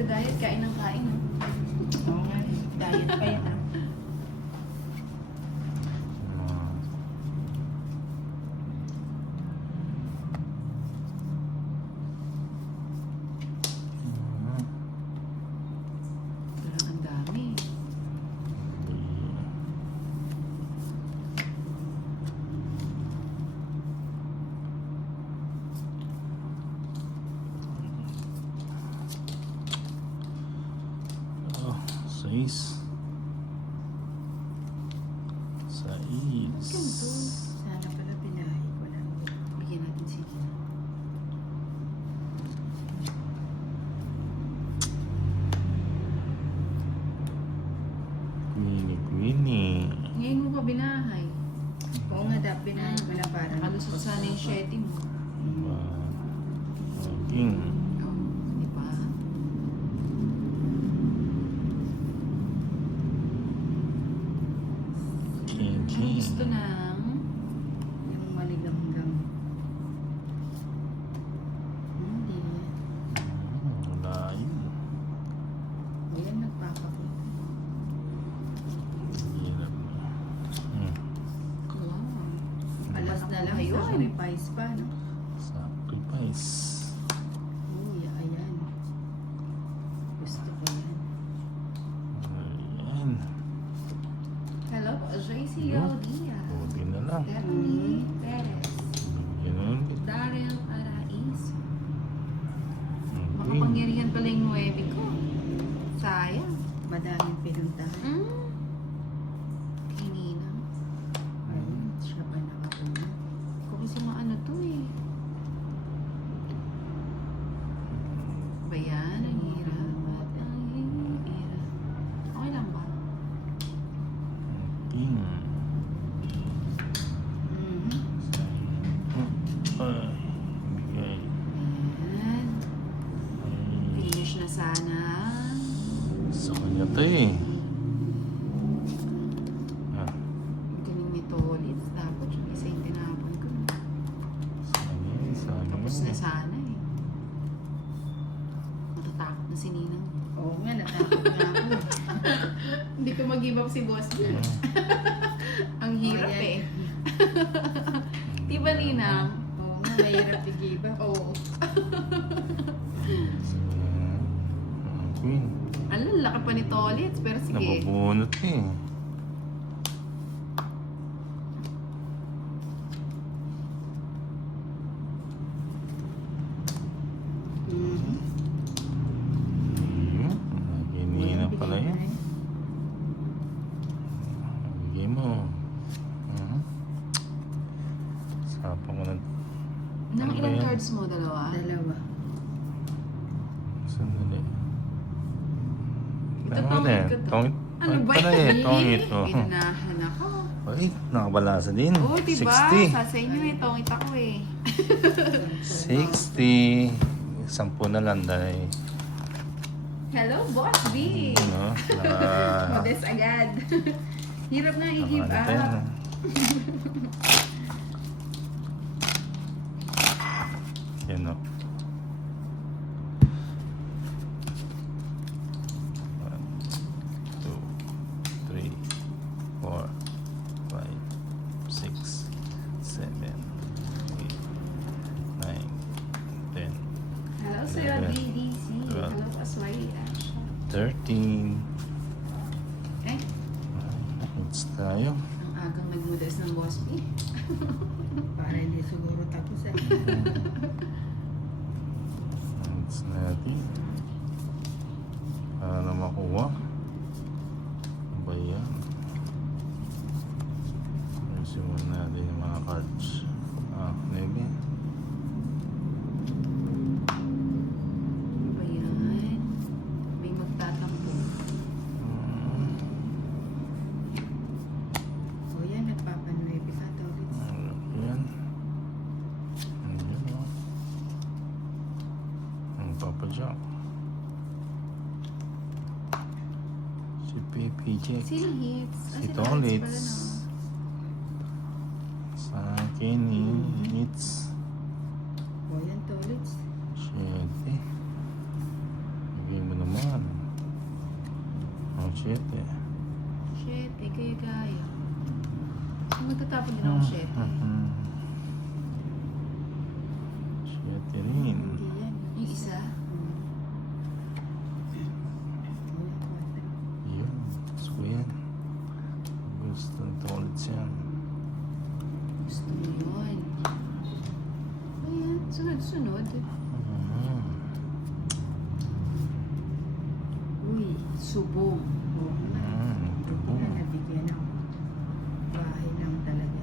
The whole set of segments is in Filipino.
nagda-diet, kain ng kain. Oo nga, diet pa yan. Parang ang dami. Oh, 6. 6. Ganito. Sana pala pinahay ko lang. Bigyan natin si Nina. Queenie. Ngayon mo pa binahay. Oo nga, dapat pinahay ko lang para Nakalusot sana yung shetty mo. King. Oh, di ba? King. Ang gusto ng... yung maligamgam. Hindi yan. Wala yun. Yan, nagpapakita. Hirap na. Wow. Alas na lang, Ayun. sacrifice pa, no? Sacrifice. Uy, ayan. Gusto ko yan. Ayan. Hello, Joyce Diaz. Buti na lang. Stephanie Perez. Bigyan na ulit. Daryl Araiz. King. Makapangyarihan pala yung 9 ko. Sayang. Madaming pinuntahan. Kay Nina. Ayun, siya pa nakauna. Kung kasi maano to eh. Ba yan? Ang hirap. At ang hirap. Okay lang ba? King. Mhm. Ay. Bigay. Ayan. Ay. Finish na sana. Sa kanya to eh. Ah, Galing nito ulit. Tapos yung isa yung tinapon ko. sa kanya. Tapos na sana eh. Natatakot na si Ninang. Oo nga, natakot nga ako. Hindi ko mag-give up si boss niya. Ang hirap Oh, eh. yan. Di ba Ninang? Oo nga, mahirap i-give up. Oo. Queen. Ang laki pa ni Tolitz, pero sige. Nabubunot eh. Mhm. Ayun. Ginina Ayan, pala bigay yun. mo na. Bigay mo. Sapang ko na. Nang Ano ba ilang yan? cards mo? Dalawa? Dalawa. Sandali. Ito, Ano tongit yan? ko to. Tongit. Ano ba pala yan? eh. Tongit. Oh. Inunahan ako. Ay, nakabalasa din. Oo, diba? 60. Sa inyo eh, tongit ako eh. 60. 10 na lang dahil. Hello, Boss B! Ano? Na... Modest agad. Hirap na i-give Ano tayo? up. Yan o. 1, 2, 3, 4, 5, 6, 7, 8, 9, 10, Hello, Sir BDC. Diba? Hello, Asway. 13. Eh, It's tayo. ang agang nag-modest ng Boss B. Para hindi siguro tapos eh. It's natin. Para makuha. Ano ba yan? Ayusin natin yung mga cards. Ah, maybe. Ano ba yan? May magtatampo. O yan, nagpapanuebi ka, Tolitz. Yan. Ayan o. Ang papadyak. Si PPJ. Sino hits? Si Tolitz. Sa akin, it's O yan, Tolitz. 7. Bigay mo naman. Siyete. 7, kaya kaya. So, magtatapon din ako 7. Siyete rin. Hindi yan. Yung isa? Yun. Gusto ko yan. Gusto nito ulit siya. Gusto mo yun. Ayan, sunod-sunod. Uy, subong. Oo nga. Buti na nabigyan ako. Bahay lang talaga.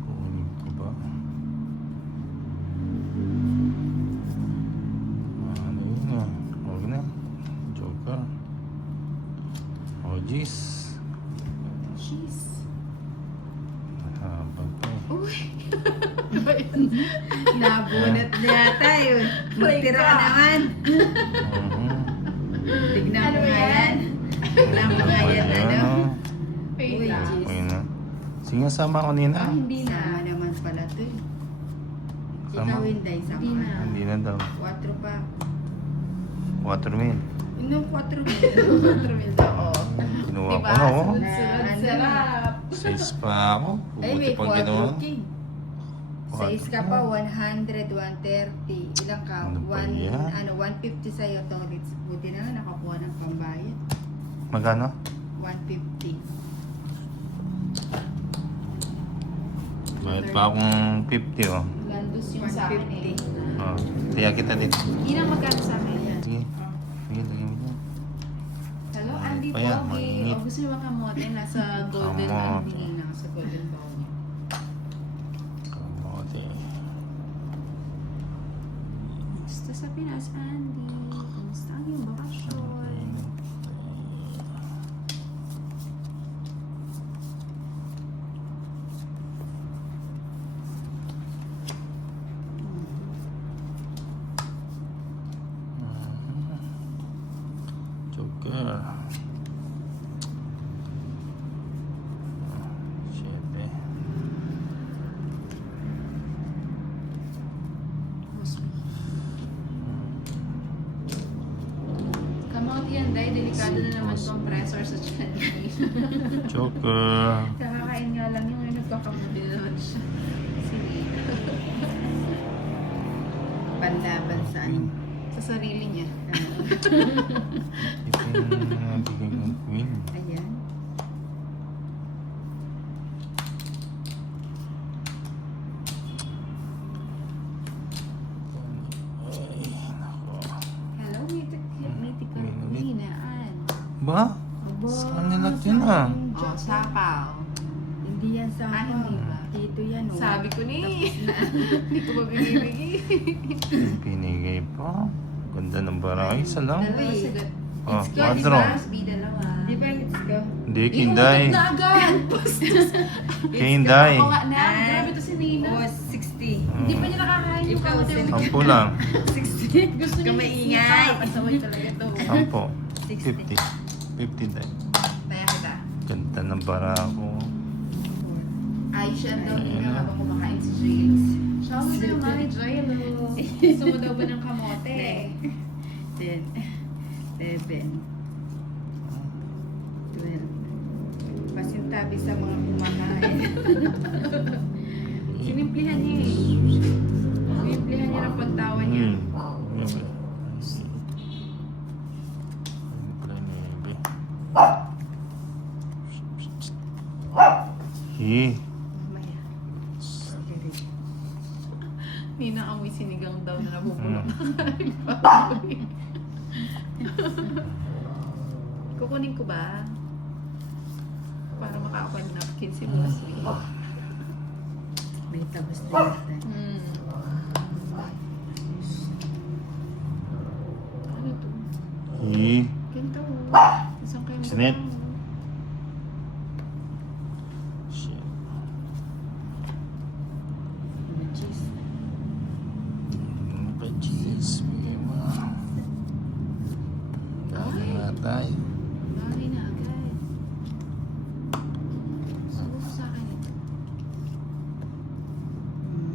Kukunin ko ba? Ano yun ah? Huwag na. Joker. Oh, jeez. Cheese. Mahaba pa eh. Uy! Nabunot na yata yun. Magtira ka naman. Tignan Ano mo nga yan? yan. Tignan mo nga yan, ano? Wait Uy, lang. jeez. Okay na. Sige, sama ko nina. Ah, hindi na. Sama naman pala to eh. Sama? Ikaw Inday, sama Hindi na. ka. Hindi na daw. 4 pa. Watermill. Yung 4 mil. 4 mil daw. Oo. Kinuha Diba? ko na oh. Sunod-sunod. Ano? Sarap. 6 pa ako. Ay, Buti may pang ginawa. 4 king. 6 ka pa, 100, 130. Ilang ka? Ano ba yan? 150 sa'yo, Tolits. Buti na nga nakakuha ng pambayad. Magkano? 150. Bayad pa akong 50 oh. Landus yung sa akin eh. 150. Oh. Kaya kita dito. Hindi na magkano sa akin. Ayan. Sige. Sige, lagyan mo dyan. Hello, Andy Pa yan, Pogi. mainit. O gusto mo makamote? Nasa golden Kamote. ano din nasa golden bowl niya. Kamote. Gusto sa Pinas, Andy. Kumusta ang iyong bakasyon? Joker. 7. Kamote yan, dahil delikado na naman compressor sa tiyan. Joker. Kakakain nga lang yung nagkakamote na naman siya. Sige. Panlaban sa ano. Sa sarili niya. Ito yung nabigay ng queen. Ayan. Ay, nako. Hello, Mythic Queenaan. Ba? Aba, Saan nilat yun ah? Oh, sapaw. Hindi yan sa Ah, hindi ba? Dito yan oh. Sabi ko ni. Hindi ko ba binibigay? Yung pinigay pa. Ganda ng baray. Isa lang. Dalawa sagot. Oh, It's good, quadro. diba? B, dalawa. Di ba it's go? Hindi, Kinday. Inutot na agad. Kinday. Ako nga na. Grabe to si Nina. Oh, 60. Hindi pa niya nakakain yung Ikaw, kamote. Sen. 10 lang. 60. Gusto niya Kamaingay. Pasaway talaga to. 10. 50. 50 din. Taya kita. Ganda ng bara ko. Ay, siya daw Ayun Nina na. habang kumakain si James. Siya mo na Mami Joy. Hello. Gusto mo daw ba ng kamote? 10. 11. 12. Pasintabi sa mga kumakain. Sinimplihan niya eh. Sinimplihan niya ng pagtawa niya. Mamaya. Okay. Nina amoy sinigang daw na nabubulok. Kukunin ko ba? Para makakuha ng napkin si Boss Lee. May tabas na yata. Ano to? Ganito. Isang kayo Sinet. May cheese. Dami nga tayo. Dami na agad. Subuko sa akin ito.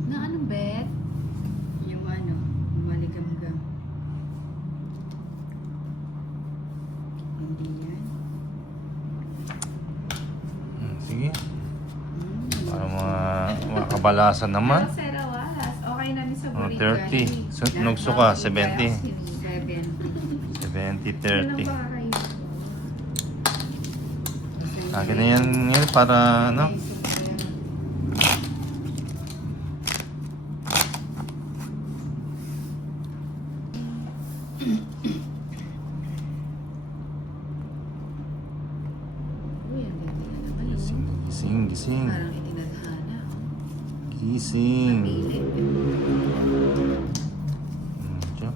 Na anong bet? Yung ano, maligam-gam. hindi yan. Sige. Para makabalasan naman. Pero Sarah Was, okay na ni sa Oh, Buriga. 30. So, nugso ka, 70. 7. 70, Ano 30. ba kayo? Akin na yan ngayon para ano. Uy, ang ganda na naman. oh. Gising, gising, gising. Parang itinadhana. Gising. Pilit. Diyan.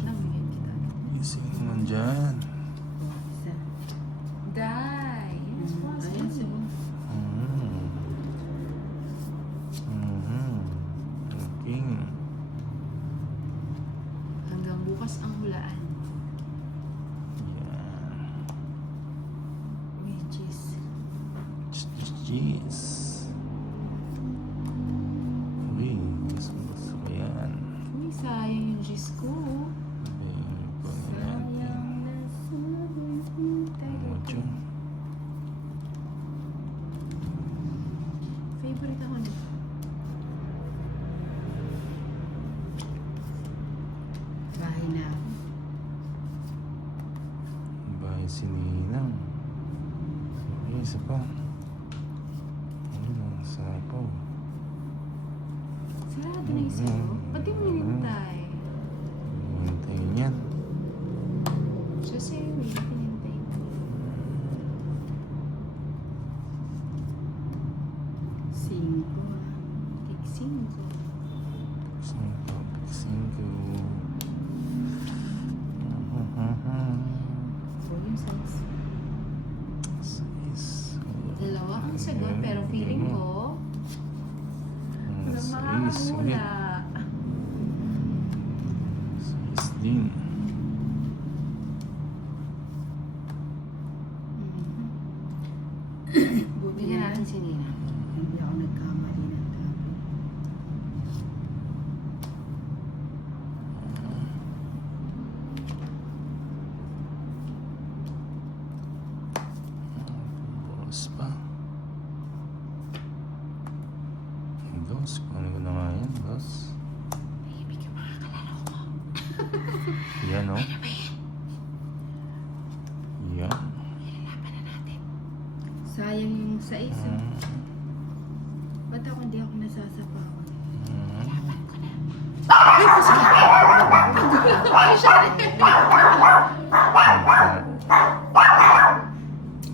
Namigyan kita. Gising naman dyan. Isa. Die. Yes, boss. Ayan si Bo. Okay. Hanggang bukas ang hulaan. Yan. Which is Cheese. Uy, gusto ko yan. Uy, sayang yung Diyos ko. sayang na sumintay Mucho. ko. Favorite ako nito. Bahay na ako. Bahay si Ninang. Okay, isa pa. Ano, sapaw. Sarado na yung sa'yo. Ba't di mo hinintay? Hintayin yan. Siya sa'yo eh. Hinintay mo. Cinco. Tigsing ko. Sapaw, singko. So yung size. Dalawa ang sagot, pero feeling ko, walang makakahula. Sais din. Buti Bigyan na natin si Nina. hindi ako nagkamali ng topic. Boss pa. Dos, kunin ko na nga yan, dos. Baby, ka makakalaro mo. Yan, oh. Yan. Ilalaban na natin. Sayang yung size. Mm. Ba't ako hindi ako nasasapawan? Laban ko na. Ay, pasok! Ay, siya!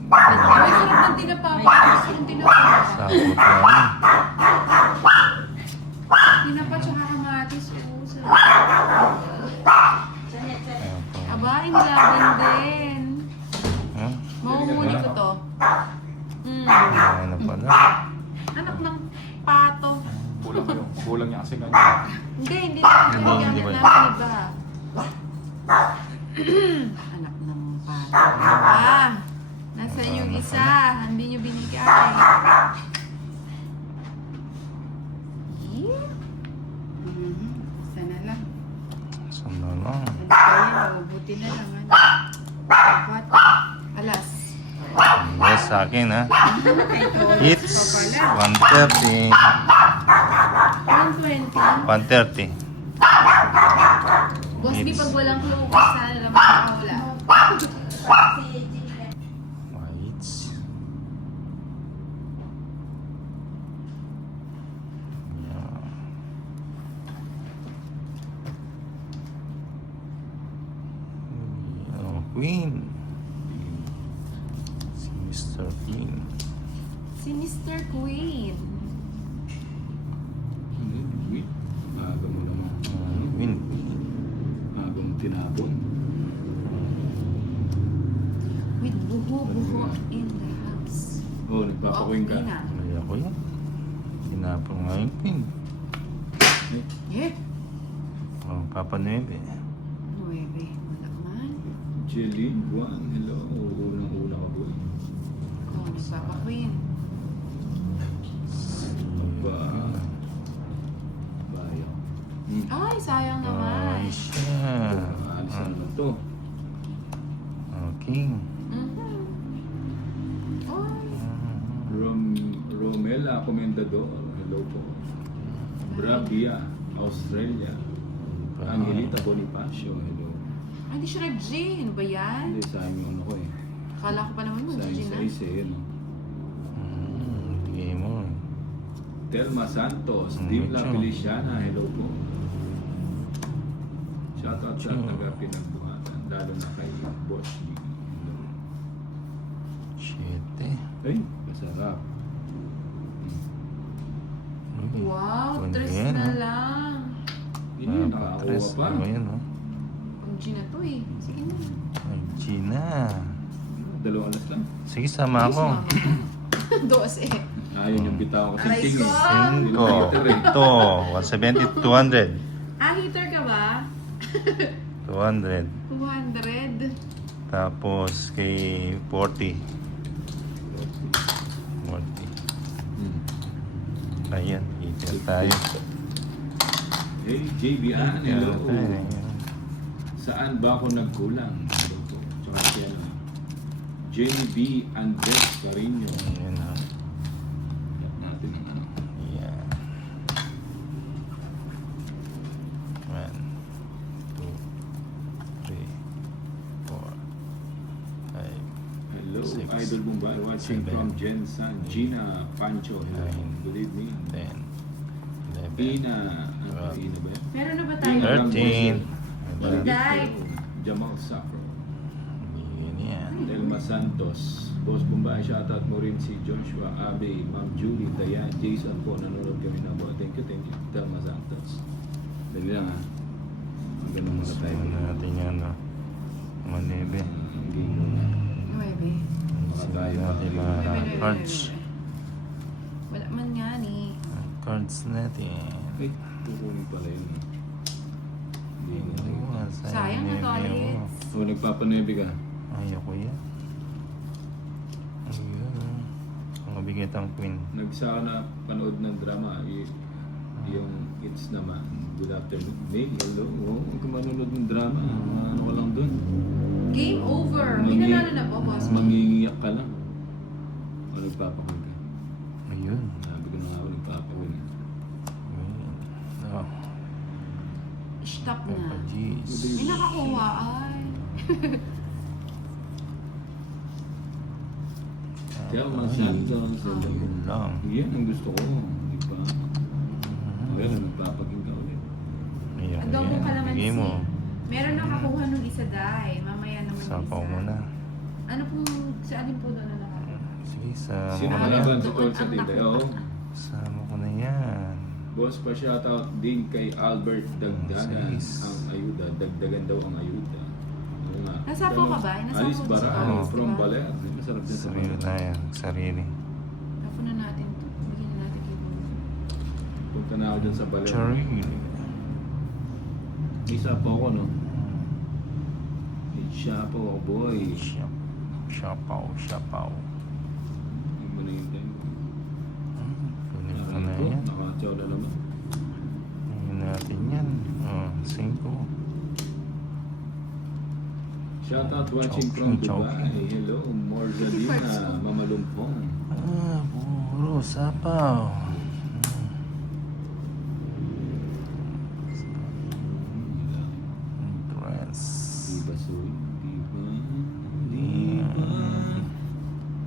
Ay, sarap ng tinapa. Yung tinapa. Sapot yan. Tinapa tsaka kamatis. Oo, sarap. Ayan po. Aba, inilaban din. Huh? Mahuhuli ko to. Ayan na pala. Anak ng pato. Kulang niya kasi kanya. Hindi natin ginagamit namin iba. Anak ng pato. Ah, nasaan yung isa? Hindi nyo binigay. Sana lang. Sanda lang. Ano kaya? Buti na lang. Ano? Dapat. Alas. Yes, sa akin, ha? Kay Tolos It's pa pala. 130. 120. 130. Boss, di It's- pag walang clue, sana naman makahula. Whites. Yeah. Oh, Queen. Si Mr. Queen. Si Mr. Queen. Hindi, wait. Aga mo naman. Queen, Queen. Aga mo tinapon. With buho-buho in the house. Oo, nagpapakuin ka. Queen, ah. Ay, ako yan. Tinapon nga yung Queen. Yeah. Oh, Papa Nueve. 9. Malakman. Jeline, Juan, hello. Unang-una ka boy. Kung Papa Queen. Ba? Bayo. Ay, sayang naman. siya. Alis na to. King. Oy. Romela Comendador. Hello po. Bravia, Australia. Angelita Bonifacio. Hello. Ay, hindi siya nag-G. Ano ba yan? Hindi, sa amin yung ano ko eh. Akala ko pa naman Sa mag-G amin na. sa isa yun. Bigay mo. Telma Santos, Mm, Dimla Micho. Feliciana, hello po. Shoutout sa Micho. taga-pinagbuhatan, lalo na kay Boss Lee. Siyete. Ay, masarap. Uy, Wow, ganda 3 yan, na ah. lang. Yun yun, nakakakuha pa. Ano yan, oh? Ang G na to eh. Sige na. Ay, Gina. 2 alas lang. Sige, sama ako. 12 eh. Ayun yung bitaw ko. Aray Tingin. ko! 5. Ito. 170, 200. Ah, heater ka ba? 200. 200. Tapos kay 40. 40. Hmm. Ayan, eater tayo. Hey, JBan, hello. Ayan. Saan ba ako nagkulang? Hello po. Tsaka si ano, Jamie B. Andres Carino. Ayan, ah. Yan natin ang ano. Ayan. 1, 2, 3, 4, 5, Hello, Six, Idol Mumbai watching seven, from Jensan. Gina Pancho, hello. nine, Good evening. 10, 11, Ina, ano Twelve. Ina ba yan? Meron na ba tayo? 13. Inday. Jamal Sacro. Ayan yan. Delma Santos. Boss Bombay, shoutout mo rin si Joshua Abe, Ma'am Julie, Dayan, Jason po, nanonood kami na po. Thank you. Delma Santos. Dali lang ha. Ang ganun muna tayo. Ano natin yan, no? Manebe. Game muna. 9. Sige natin mga cards. Wala man nga ni. Cards natin. Ay, kukunin pala yun. Game muna. Sayang na toilet. O, nagpapanebe ka. Ayoko yan. Ayun. Ang bigat ang queen. Nagsaka na panood ng drama. Yung kids naman. Good afternoon. May, hello. Oh, huwag ka manonood ng drama. Ano ka lang dun? Game over. May nanalo na po, boss. Mangingiyak ka lang. O nagpapakul ka. Ayun. Sabi ko na nga ako nagpapakul. Ayun. Oh. Stop na. Papa G's. May nakakuha ay. Telma Santos. Ayun lang. Yan ang gusto ko. Di ba? Ayun, nagpapaging ka ulit. Ayun. Adobo Ayan. kalamansi. Bigay mo. Meron nakakuha nung isa dahil. Mamaya naman yung Sapaw isa. mo na. Ano pong, sa alin po doon na nakakuha? Sige, sama Sino ko ka na yan. naman si Tol sa Tinday? Oo. Sama ko na yan. Boss pa shoutout din kay Albert Dagdagan. Sis. Ang ayuda. Dagdagan daw ang ayuda. Oo nga. Nasapaw ka ba? Nasapaw Alice si Barano Alice, from diba? Baler. Masarap din sa Sarili Baler. na yan. Sarili. Tapo na natin to. Bigyan na natin kay Bobo. Punta na ako dyan sa Baler. Sarili. Isa po ako, no? Siya po ako, boy. Siyapaw. Siyapaw. Hindi mo na yung time. Kunin ko na Nakalit ko. yan. Nakatsaw na naman. Kunin natin yan. Oh, 5. Shoutout watching from Choking. Dubai. Hello, Morzalina, Mamalumpong. Ah, puro sapaw. Dress. Di ba, Soy? Di ba? Di Di ba?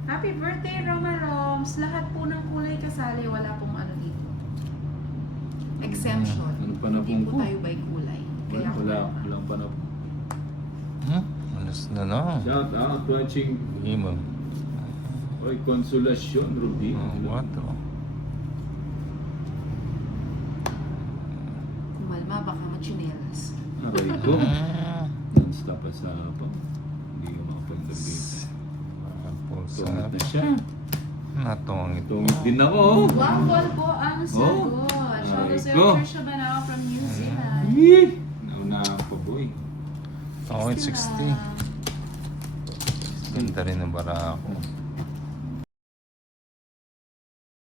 Happy birthday, Roma Roms! Lahat po ng kulay kasali, wala pong ano dito. Exemption. Ano pa na Hindi pong po tayo by kulay. Kaya Walang pa na. Alas na no. Shoutout watching. Bigay mo. Oy, Konsolasyon, Ruby. Oh, 4. kumalma, baka machinelas. Aray ko. Non-stop sa pa. Hindi ka makapagdabi. Tapos Tungit na siya. natungit. Tungit din ako. Wow, ball po ang sagot. Shoutout Ay sa ko. Trisha Banao from New Zealand. Yee! Nauna ako, boy. Okay, 60. Ganda rin ang bara ako.